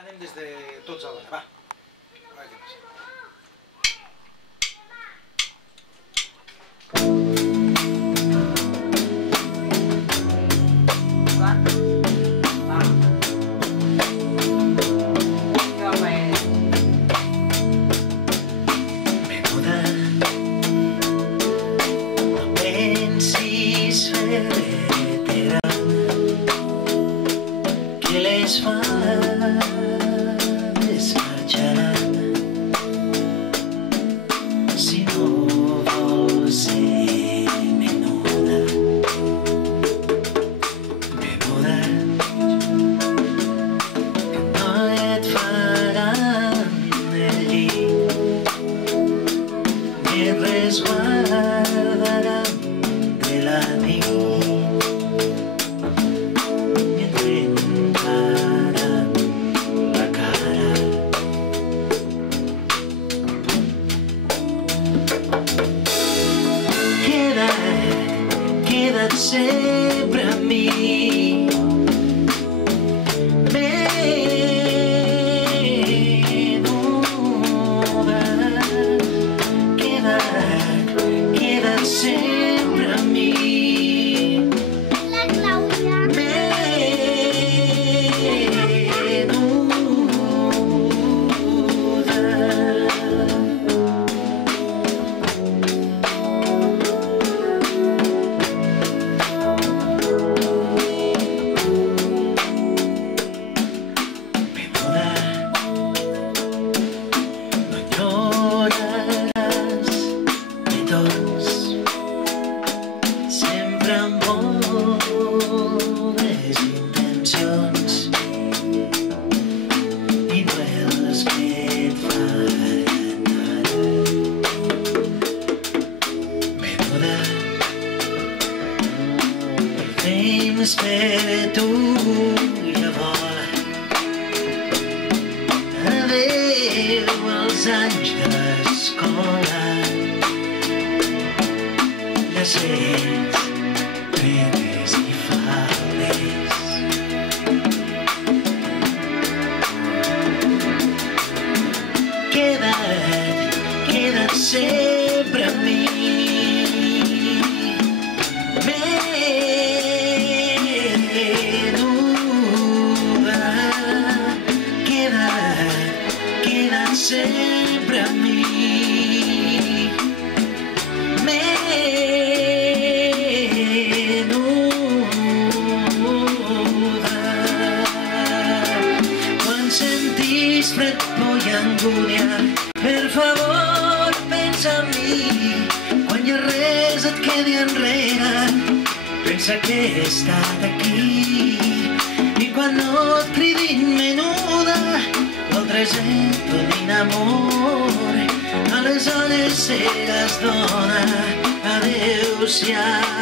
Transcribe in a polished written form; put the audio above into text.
Ara anem des de tots alhora, va. A veure què passa. Sempre a mi menuda, queda't sempre a mi. La Clàudia. M'espera tu llavors. Adéu als anys de l'escola, llacets, premis i faldes. Queda't sempre a mi. Sempre a mi, menuda. Quan sentis fred, por i angúnia, per favor pensa en mi. Quan hi ha res et quedi enrere, pensa que he estat aquí. I quan no et cridin menuda, l'altre és et donin amor, aleshores seràs dona. Adéu-siau.